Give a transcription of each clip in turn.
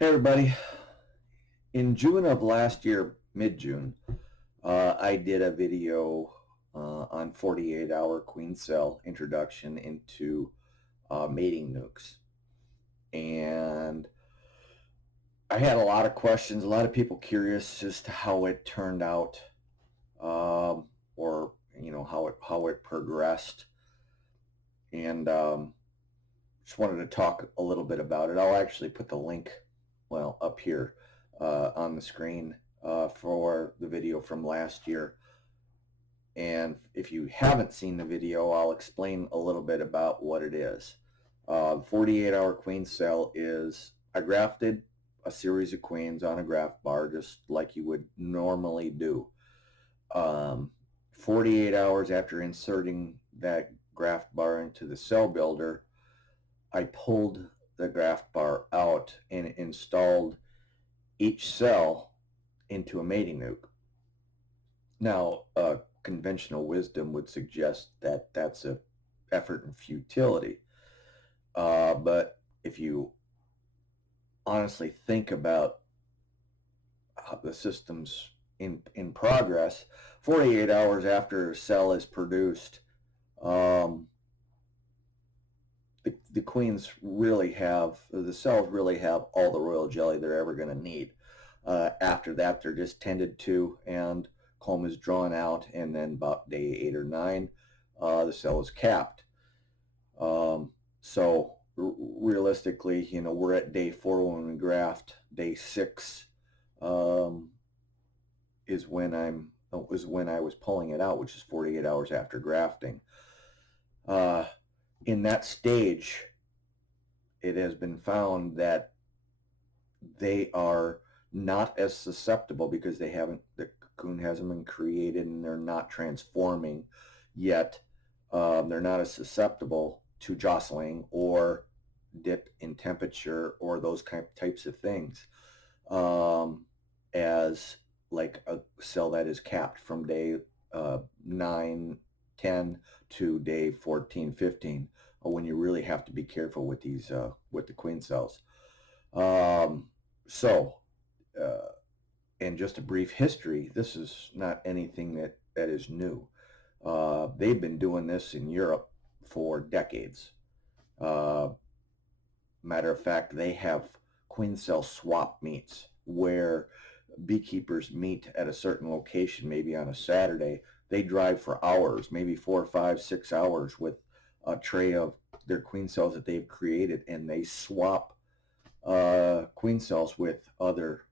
Hey everybody. In June of last year, mid-June, I did a video on 48-hour queen cell introduction into mating nukes. And I had a lot of questions, a lot of people curious as to how it turned out, or how it progressed. And just wanted to talk a little bit about it. I'll actually put the link, well, up here on the screen for the video from last year. And if you haven't seen the video, I'll explain a little bit about what it is. 48-hour queen cell is I grafted a series of queens on a graft bar just like you would normally do. 48 hours after inserting that graft bar into the cell builder, I pulled the graft bar out and installed each cell into a mating nuke. Now, conventional wisdom would suggest that that's a effort and futility. But if you honestly think about the systems in progress, 48 hours after a cell is produced, the queens really have, the cells really have all the royal jelly they're ever going to need. After that, they're just tended to, and comb is drawn out, and then about day 8 or 9, the cell is capped. So realistically, we're at day 4 when we graft. Day 6 is when I was pulling it out, which is 48 hours after grafting. In that stage, it has been found that they are not as susceptible because the cocoon hasn't been created and they're not transforming yet. They're not as susceptible to jostling or dip in temperature or those types of things as like a cell that is capped from day 9, 10 to day 14, 15, when you really have to be careful with these with the queen cells. So and just a brief history, this is not anything that is new. They've been doing this in Europe for decades. Matter of fact, they have queen cell swap meets where beekeepers meet at a certain location, maybe on a Saturday. They drive for hours, maybe 4, 5, 6 hours with a tray of their queen cells that they've created, and they swap queen cells with other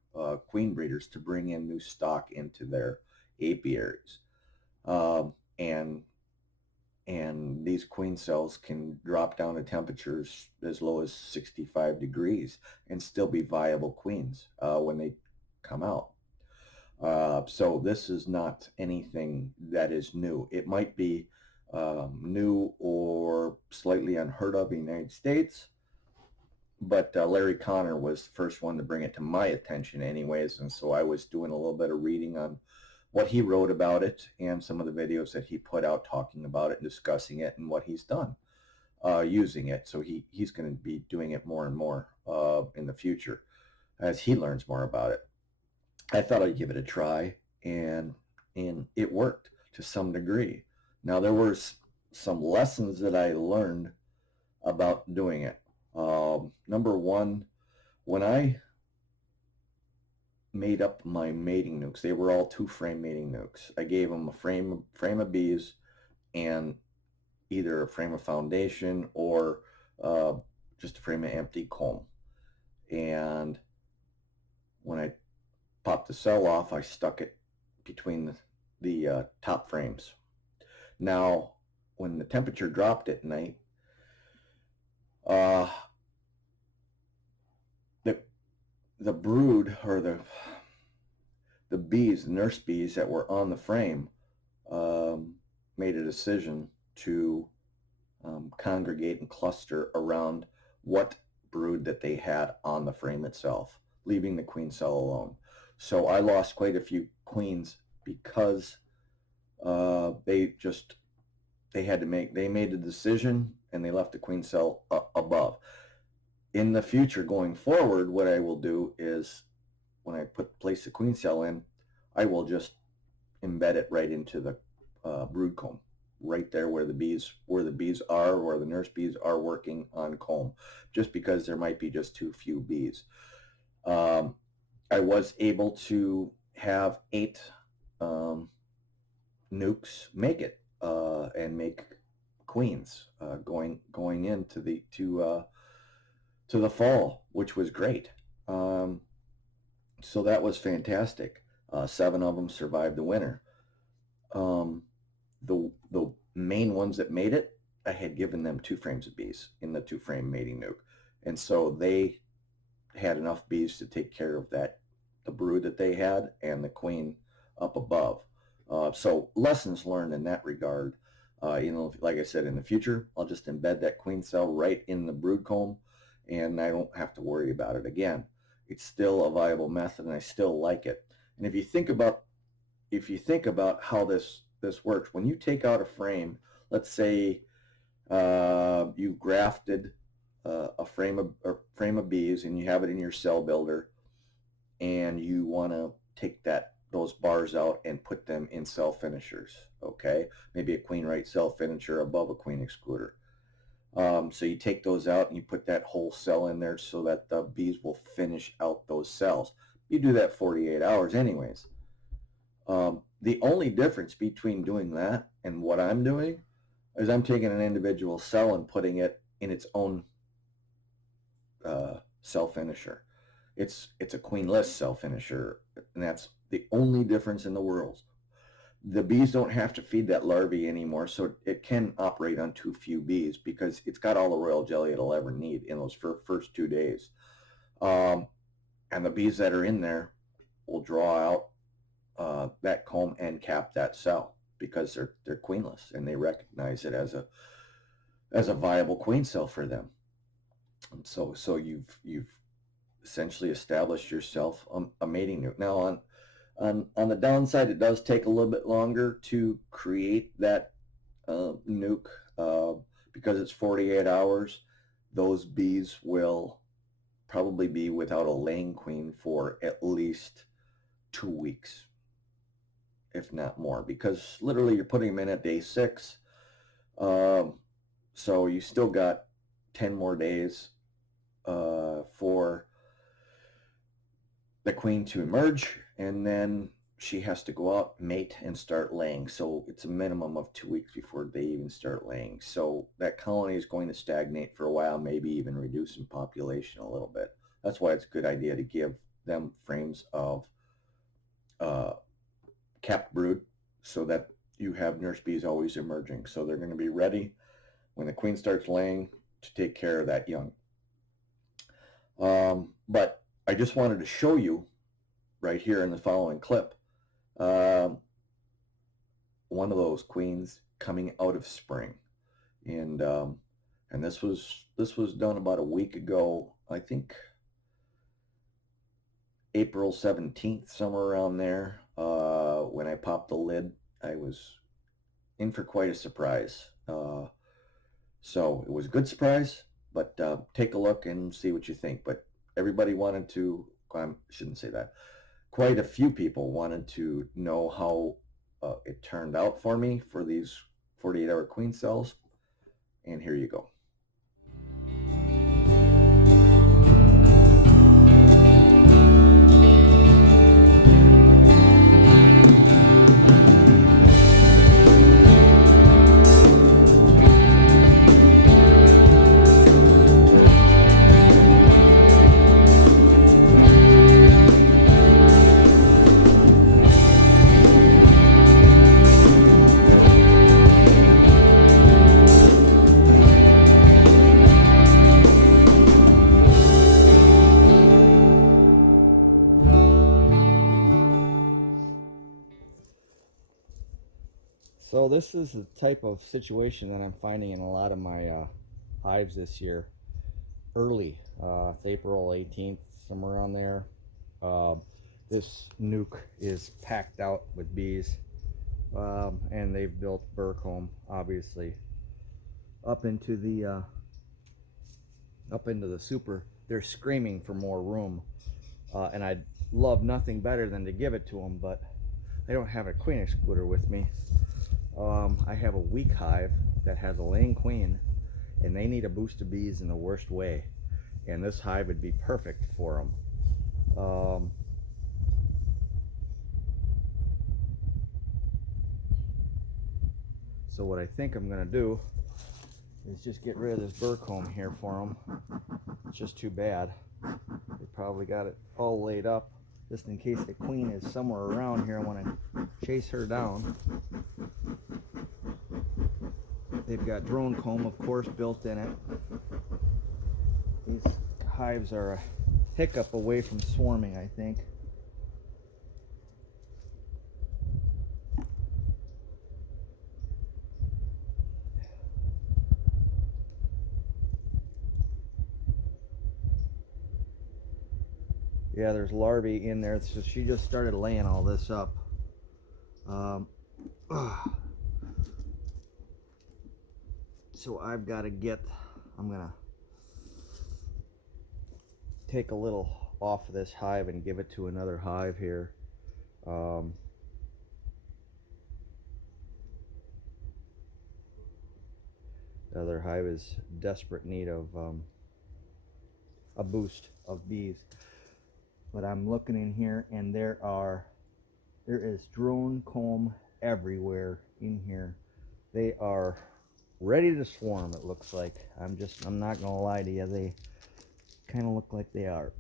queen breeders to bring in new stock into their apiaries. And these queen cells can drop down to temperatures as low as 65 degrees and still be viable queens when they come out. So this is not anything that is new. It might be new or slightly unheard of in the United States, but Larry Connor was the first one to bring it to my attention anyways, and so I was doing a little bit of reading on what he wrote about it and some of the videos that he put out talking about it and discussing it and what he's done using it. So he's going to be doing it more and more in the future as he learns more about it. I thought I'd give it a try, and it worked to some degree. Now, there were some lessons that I learned about doing it. Number one, when I made up my mating nukes, they were all 2-frame mating nukes. I gave them a frame of bees and either a frame of foundation or just a frame of empty comb. And when I popped the cell off, I stuck it between the top frames. Now, when the temperature dropped at night, the brood, or the bees, the nurse bees that were on the frame, made a decision to congregate and cluster around what brood that they had on the frame itself, leaving the queen cell alone. So I lost quite a few queens because they made a decision and they left the queen cell above. In the future, going forward, what I will do is when I place the queen cell in, I will just embed it right into the brood comb, right there where the bees are, where the nurse bees are working on comb, just because there might be just too few bees. Um, I was able to have 8 um, nucs make it and make queens going into the to the fall, which was great. Um, so that was fantastic. 7 of them survived the winter. Um, the main ones that made it, I had given them 2 frames of bees in the 2-frame mating nuke, and so they had enough bees to take care of the brood that they had and the queen up above. So lessons learned in that regard. Like I said, in the future, I'll just embed that queen cell right in the brood comb, and I don't have to worry about it again. It's still a viable method, and I still like it. And if you think about how this works, when you take out a frame, let's say you grafted a frame of bees and you have it in your cell builder, and you want to take those bars out and put them in cell finishers. Okay, maybe a queen right cell finisher above a queen excluder. So you take those out and you put that whole cell in there so that the bees will finish out those cells. You do that 48 hours anyways. The only difference between doing that and what I'm doing is I'm taking an individual cell and putting it in its own cell finisher. It's a queenless cell finisher, and that's the only difference in the world. The bees don't have to feed that larvae anymore, so it can operate on too few bees because it's got all the royal jelly it'll ever need in those first 2 days. Um, and the bees that are in there will draw out that comb and cap that cell because they're queenless and they recognize it as a viable queen cell for them. And so you've essentially established yourself a mating nuke. Now on the downside, it does take a little bit longer to create that nuke because it's 48 hours. Those bees will probably be without a laying queen for at least 2 weeks, if not more, because literally you're putting them in at day 6. Um, so you still got 10 more days for the queen to emerge, and then she has to go out, mate, and start laying. So it's a minimum of 2 weeks before they even start laying. So that colony is going to stagnate for a while, maybe even reduce in population a little bit. That's why it's a good idea to give them frames of uh, capped brood so that you have nurse bees always emerging. So they're going to be ready when the queen starts laying to take care of that young. But I just wanted to show you right here in the following clip one of those queens coming out of spring, and this was done about a week ago. I think April 17th, somewhere around there. When I popped the lid, I was in for quite a surprise. So it was a good surprise, but take a look and see what you think. But everybody wanted to, I shouldn't say that, quite a few people wanted to know how it turned out for me for these 48-hour queen cells. And here you go. So this is the type of situation that I'm finding in a lot of my hives this year. Early, it's April 18th, somewhere around there. Uh, this nuke is packed out with bees, and they've built burr comb, obviously, up into the up into the super, they're screaming for more room. And I'd love nothing better than to give it to them, but I don't have a queen excluder with me. I have a weak hive that has a laying queen, and they need a boost of bees in the worst way. And this hive would be perfect for them. So what I think I'm going to do is just get rid of this burr comb here for them. It's just too bad. They probably got it all laid up just in case the queen is somewhere around here. I want to chase her down. They've got drone comb, of course, built in it. These hives are a hiccup away from swarming, I think. Yeah, there's larvae in there. So she just started laying all this up. So I've got to I'm going to take a little off of this hive and give it to another hive here. The other hive is desperate need of a boost of bees. But I'm looking in here, and there is drone comb everywhere in here. They are ready to swarm, it looks like. I'm not gonna lie to you, they kind of look like they are.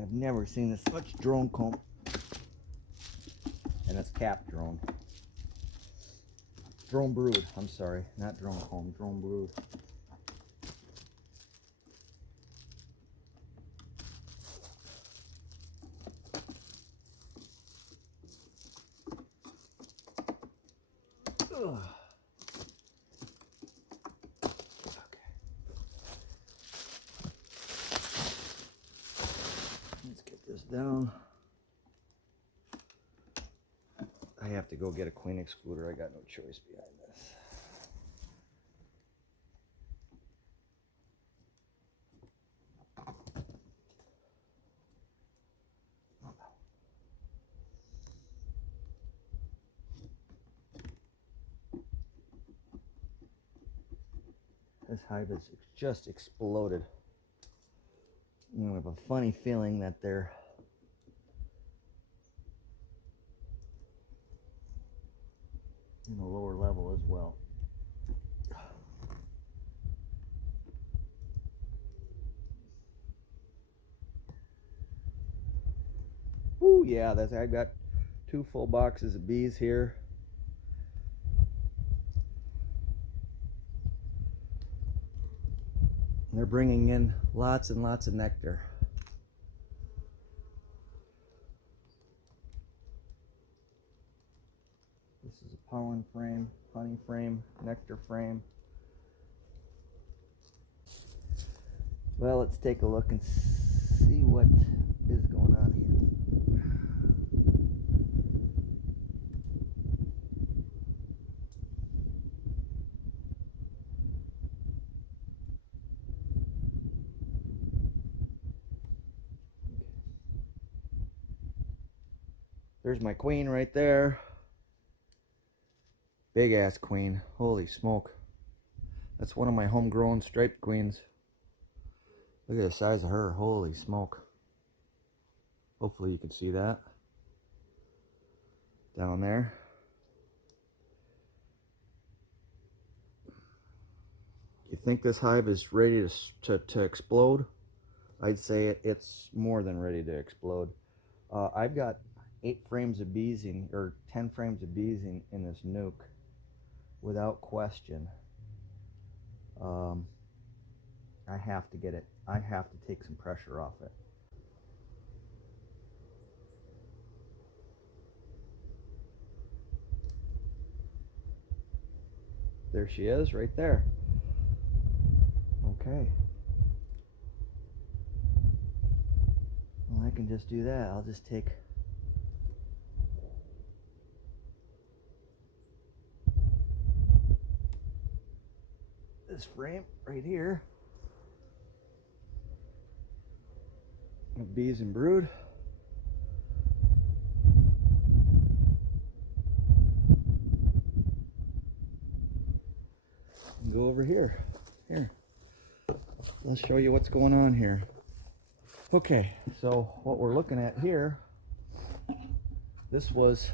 I've never seen this much drone comb. And it's cap drone. Drone brood, I'm sorry, not drone comb, drone brood. Ugh. Okay. Let's get this down. I have to go get a queen excluder. I got no choice behind this. This hive has just exploded. I have a funny feeling that they're in a lower level as well. Ooh, yeah, I've got 2 full boxes of bees here. They're bringing in lots and lots of nectar. This is a pollen frame, honey frame, nectar frame. Well, let's take a look and see what is going on here. There's my queen right there. Big ass queen. Holy smoke. That's one of my homegrown striped queens. Look at the size of her. Holy smoke. Hopefully you can see that. Down there. You think this hive is ready to explode? I'd say it's more than ready to explode. I've got 8 frames of bees or 10 frames of bees in this nuke, without question. I have to get it. I have to take some pressure off it. There she is, right there. Okay. Well, I can just do that. I'll just take this this frame right here of bees and brood. And go over here. Here. Let's show you what's going on here. Okay, so what we're looking at here, this was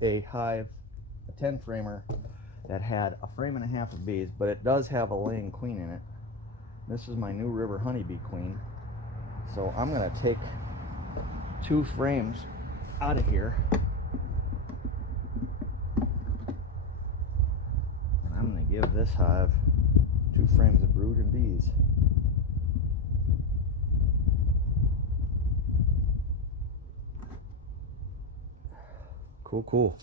a hive, a 10 framer that had a frame and a half of bees, but it does have a laying queen in it. This is my New River honeybee queen. So I'm going to take 2 frames out of here, and I'm going to give this hive 2 frames of brood and bees. Cool, cool.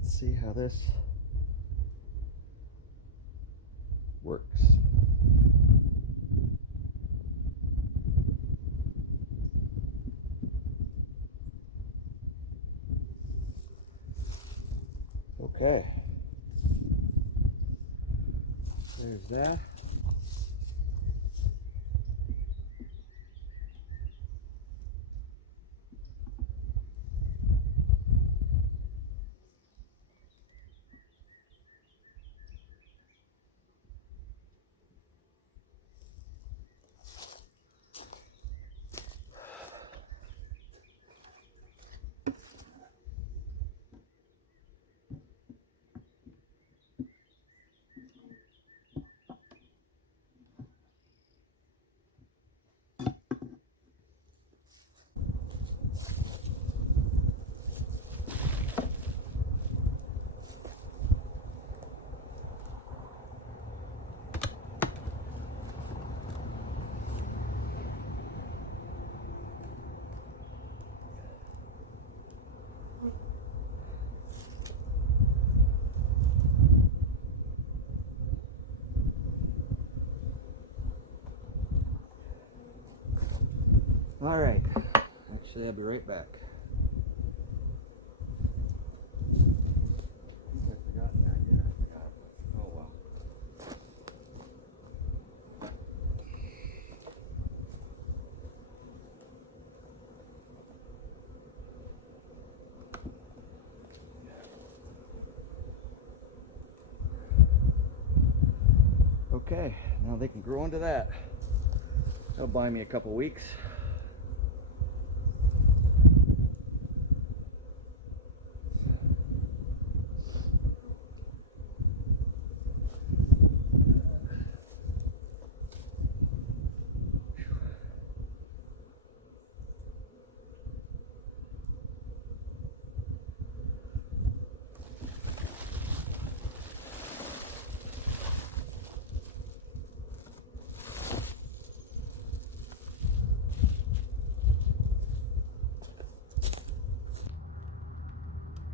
Let's see how this works. Okay, there's that. All right, actually I'll be right back. I forgot that. Yeah, I forgot. Oh well. Okay, now they can grow into that. That'll buy me a couple weeks.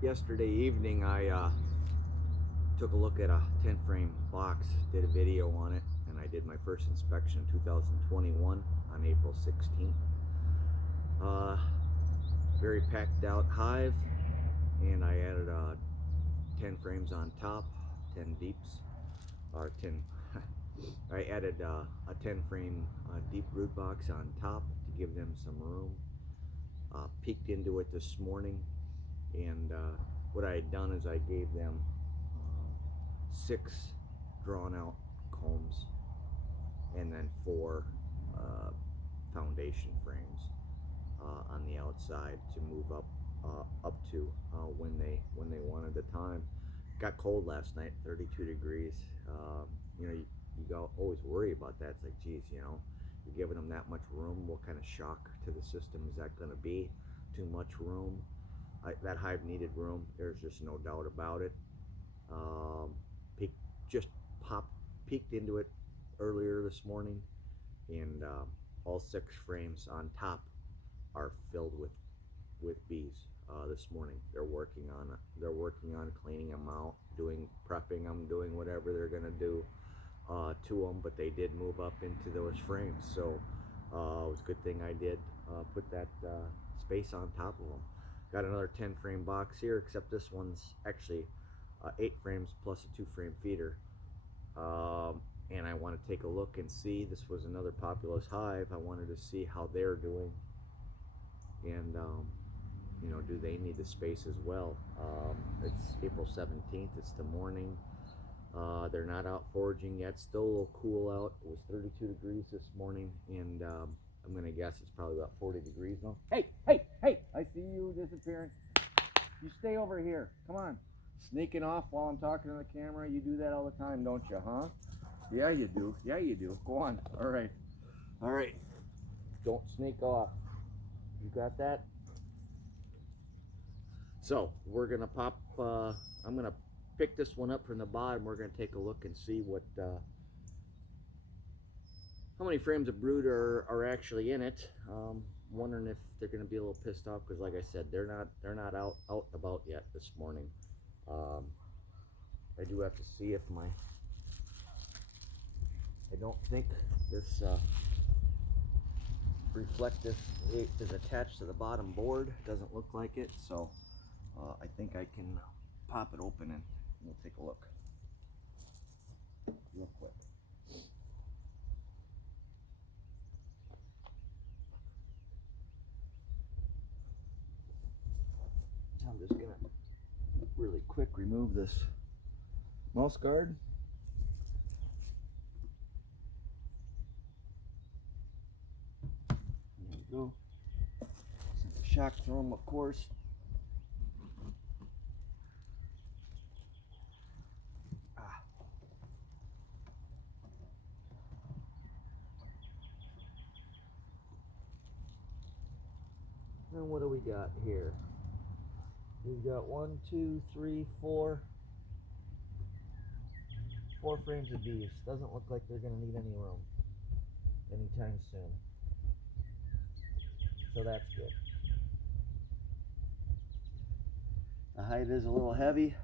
Yesterday evening I took a look at a 10 frame box, did a video on it, and I did my first inspection in 2021 on April 16th. Very packed out hive, and I added 10 frames on top, 10 deeps, or 10 I added a 10 frame deep brood box on top to give them some room. Peeked into it this morning, and what I had done is I gave them 6 drawn out combs and then 4 foundation frames on the outside to move up to when they wanted the time. Got cold last night, 32 degrees. You know, you always worry about that. It's like, geez, you know, you're giving them that much room. What kind of shock to the system is that going to be? Too much room. That hive needed room. There's just no doubt about it. Peeked into it earlier this morning, and all 6 frames on top are filled with bees. this morning. They're working on cleaning them out, prepping them, doing whatever they're gonna do to them. But they did move up into those frames, so it was a good thing I did put that space on top of them. Got another 10 frame box here, except this one's actually 8 frames plus a 2 frame feeder. And I want to take a look and see. This was another Populous hive. I wanted to see how they're doing, and you know, do they need the space as well? It's April 17th. It's the morning. They're not out foraging yet. Still a little cool out. It was 32 degrees this morning, and I'm gonna guess it's probably about 40 degrees now. Hey, hey, hey! I see you disappearing. You stay over here. Come on. Sneaking off while I'm talking to the camera. You do that all the time, don't you, huh? Yeah, you do. Yeah, you do. Go on. All right. All right. Don't sneak off. You got that? So we're gonna pop. I'm gonna pick this one up from the bottom. We're gonna take a look and see what how many frames of brood are actually in it. Wondering if they're gonna be a little pissed off because, like I said, they're not out about yet this morning. I do have to see if I don't think this reflective is attached to the bottom board. Doesn't look like it, so I think I can pop it open and we'll take a look real quick. I'm just gonna really quick remove this mouse guard. There we go. Sent the shock through them, of course. And what do we got here? We've got 1, 2, 3, 4 frames of bees. Doesn't look like they're going to need any room anytime soon. So that's good. The hide is a little heavy.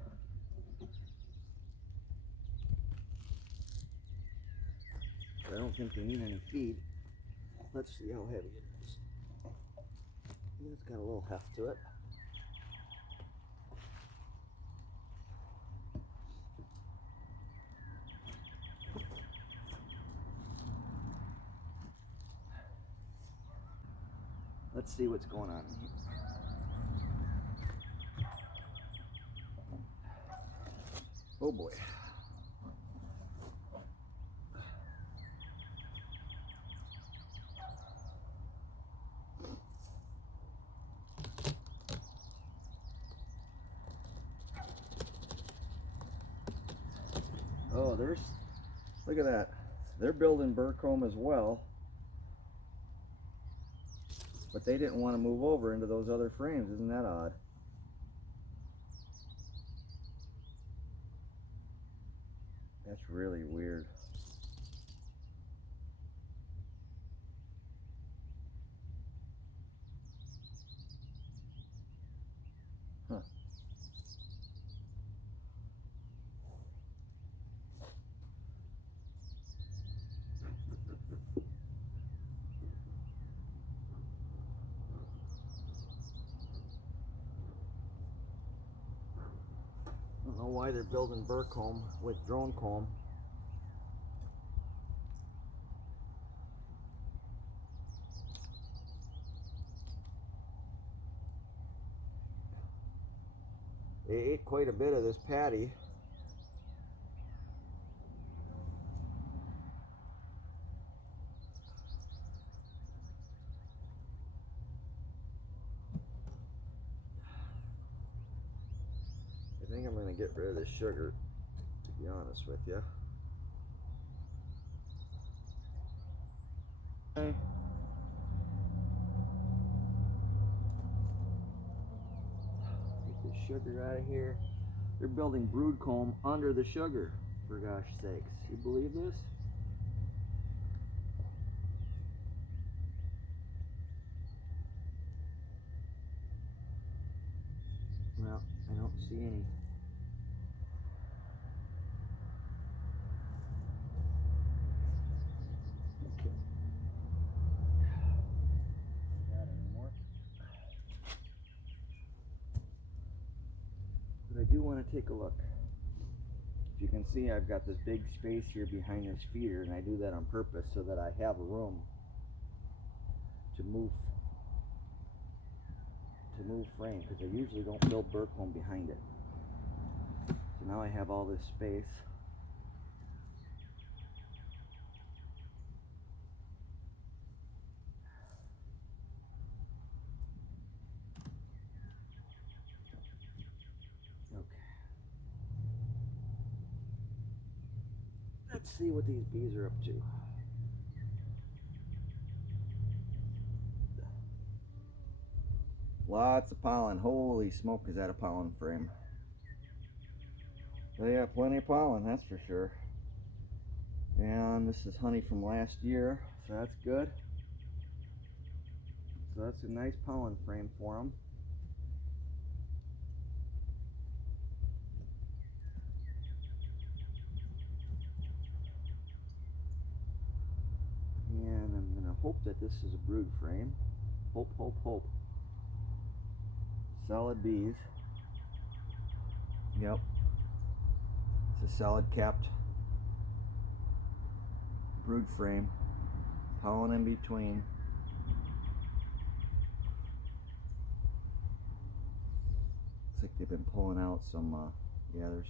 But I don't think they need any feed. Let's see how heavy it is. It's got a little heft to it. Let's see what's going on in here. Oh boy. Oh, look at that. They're building burr comb as well. But they didn't want to move over into those other frames. Isn't that odd? That's really weird. Huh. I don't know why they're building burr comb with drone comb. They ate quite a bit of this patty. I think I'm going to get rid of this sugar, to be honest with you. Okay. Get this sugar out of here. They're building brood comb under the sugar, for gosh sakes. You believe this? see any. Okay. Not anymore. But I do want to take a look. If you can see, I've got this big space here behind this feeder, and I do that on purpose so that I have room to move frame, because I usually don't build burr comb behind it. So now I have all this space. Okay. Let's see what these bees are up to. Lots of pollen. Holy smoke, is that a pollen frame? They have plenty of pollen, that's for sure. And this is honey from last year, so that's good. So that's a nice pollen frame for them. And I'm going to hope that this is a brood frame. Hope, hope, hope. Solid bees. Yep. It's a solid capped brood frame. Pollen in between. Looks like they've been pulling out some, yeah, there's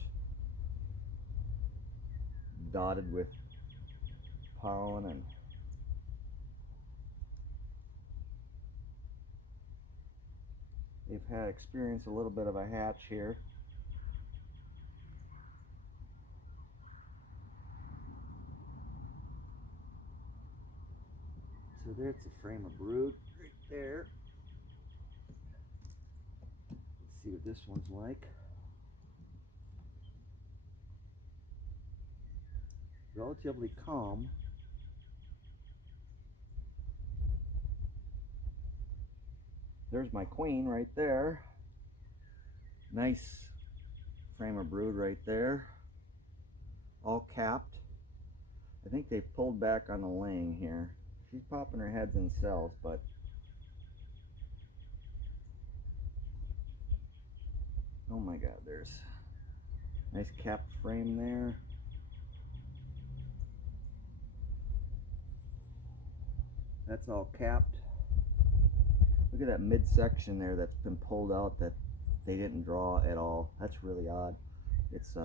dotted with pollen, and they've had experienced a little bit of a hatch here. So there's a frame of brood right there. Let's see what this one's like. Relatively calm. There's my queen right there. Nice frame of brood right there. All capped. I think they've pulled back on the laying here. She's popping her heads in cells, but oh my god, there's nice capped frame there. That's all capped. Look at that midsection there that's been pulled out that they didn't draw at all. That's really odd. It's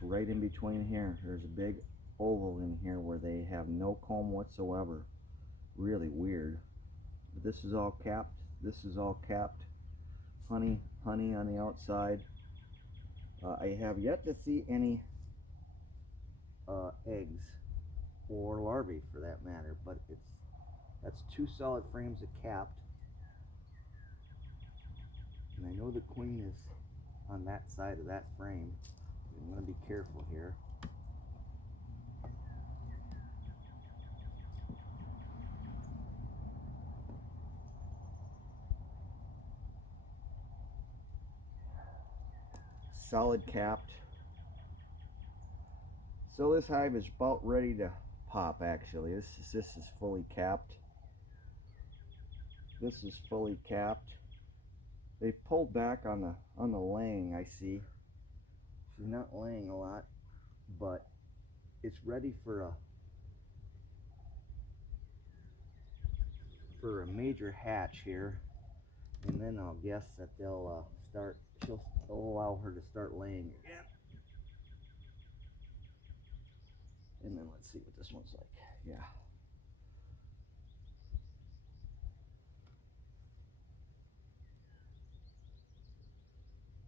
right in between here. There's a big oval in here where they have no comb whatsoever. Really weird. But this is all capped. This is all capped. Honey on the outside. I have yet to see any eggs or larvae for that matter, but that's two solid frames of capped. And I know the queen is on that side of that frame. I'm going to be careful here. Solid capped. So this hive is about ready to pop. Actually, this is fully capped. This is fully capped. They've pulled back on the laying. I see. She's not laying a lot, but it's ready for a major hatch here, and then I'll guess that they'll she'll allow her to start laying again. And then let's see what this one's like. Yeah.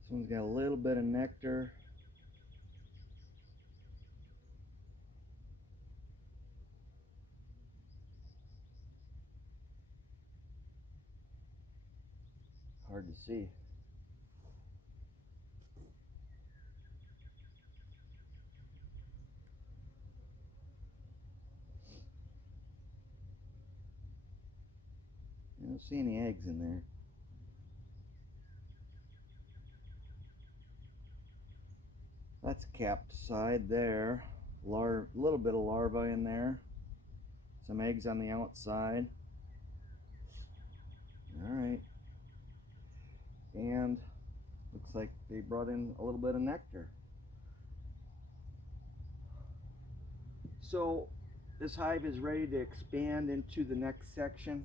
This one's got a little bit of nectar. Hard to see. I don't see any eggs in there. That's capped side there. Little bit of larva in there. Some eggs on the outside. Alright. And looks like they brought in a little bit of nectar. So this hive is ready to expand into the next section.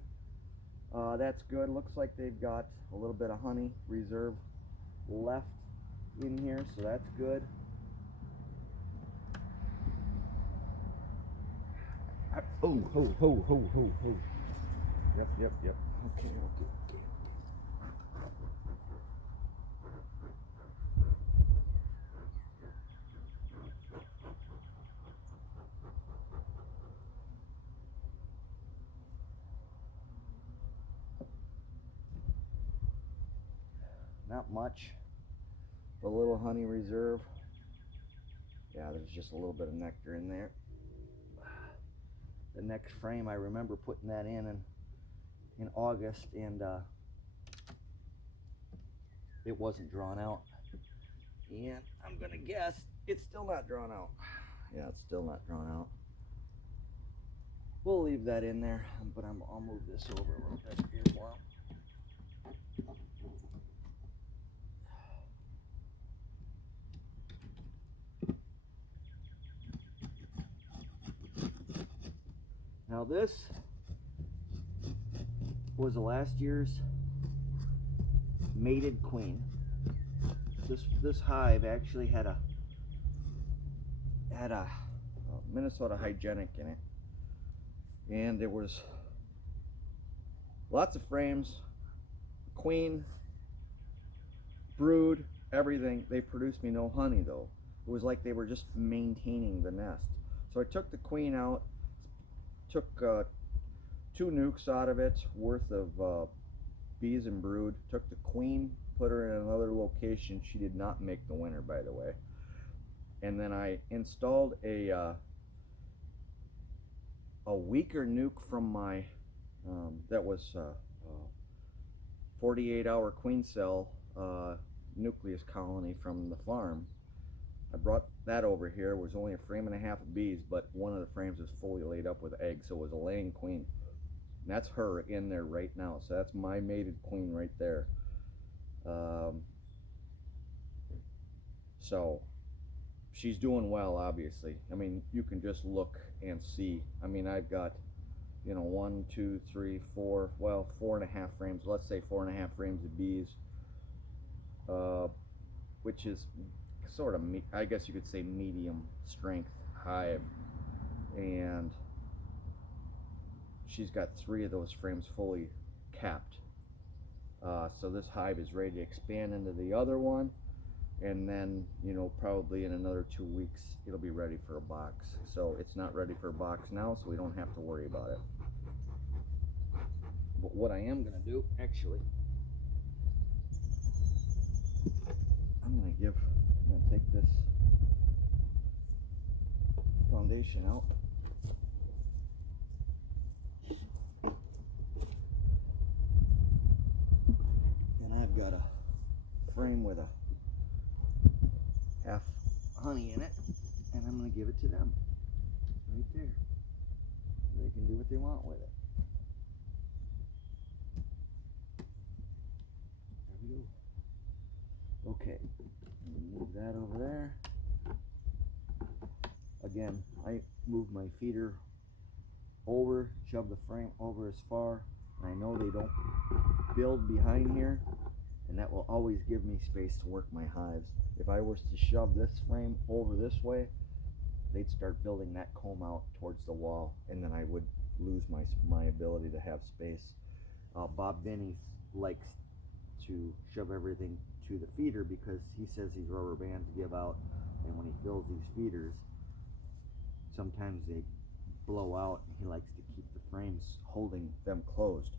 That's good. Looks like they've got a little bit of honey reserve left in here, so that's good. Oh, ho, ho, ho, ho, ho. Yep. Okay, I'll do it. Not much. A little honey reserve. Yeah, there's just a little bit of nectar in there. The next frame, I remember putting that in August, and it wasn't drawn out. And I'm gonna guess it's still not drawn out. Yeah, it's still not drawn out. We'll leave that in there, but I'll move this over a little bit here for him. Now this was the last year's mated queen. This hive actually had a Minnesota hygienic in it, and there was lots of frames, queen, brood, everything. They produced me no honey though. It was like they were just maintaining the nest. So I took the queen out, took 2 nucs out of it worth of bees and brood, took the queen, put her in another location. She did not make the winter, by the way. And then I installed a weaker nuke from my that was 48-hour queen cell nucleus colony from the farm. I brought that over here. It was only a frame and a half of bees, but one of the frames was fully laid up with eggs, so it was a laying queen. And that's her in there right now. So that's my mated queen right there. So she's doing well, obviously. I mean, you can just look and see. I mean, I've got, 1, 2, 3, 4, well, 4.5 frames. Let's say 4.5 frames of bees, which is sort of, I guess you could say, medium strength hive. And she's got 3 of those frames fully capped. So this hive is ready to expand into the other one, and then probably in another 2 weeks it'll be ready for a box. So it's not ready for a box now, so we don't have to worry about it. But what I am going to do, actually, I'm going to take this foundation out. And I've got a frame with a half honey in it, and I'm going to give it to them right there. They can do what they want with it. There we go. Okay, move that over there. Again, I move my feeder over, shove the frame over as far, and I know they don't build behind here, and that will always give me space to work my hives. If I was to shove this frame over this way, they'd start building that comb out towards the wall, and then I would lose my ability to have space. Bob Binney likes to shove everything to the feeder because he says these rubber bands give out, and when he fills these feeders, sometimes they blow out, and he likes to keep the frames holding them closed.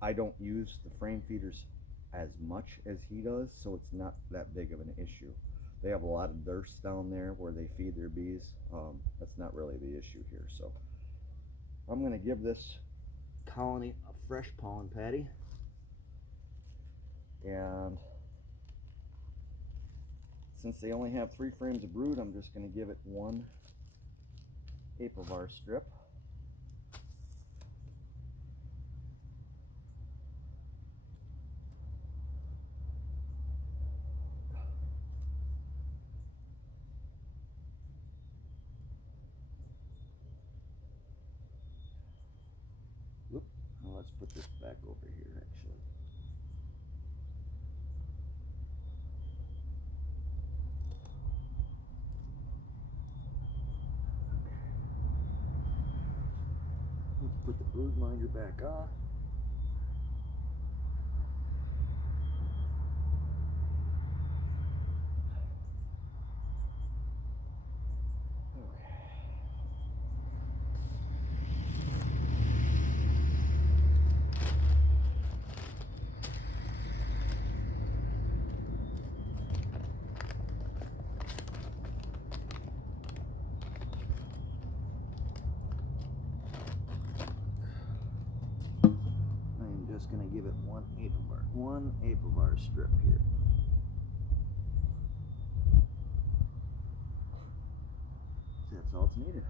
I don't use the frame feeders as much as he does, so it's not that big of an issue. They have a lot of durst down there where they feed their bees. That's not really the issue here. So I'm going to give this colony a fresh pollen patty, and since they only have 3 frames of brood, I'm just going to give it 1 apivar strip. Oop. Well, let's put this back over here actually. Let's put the brood minder back on. I'm just going to give it 1 apivar strip here. That's all it's needed.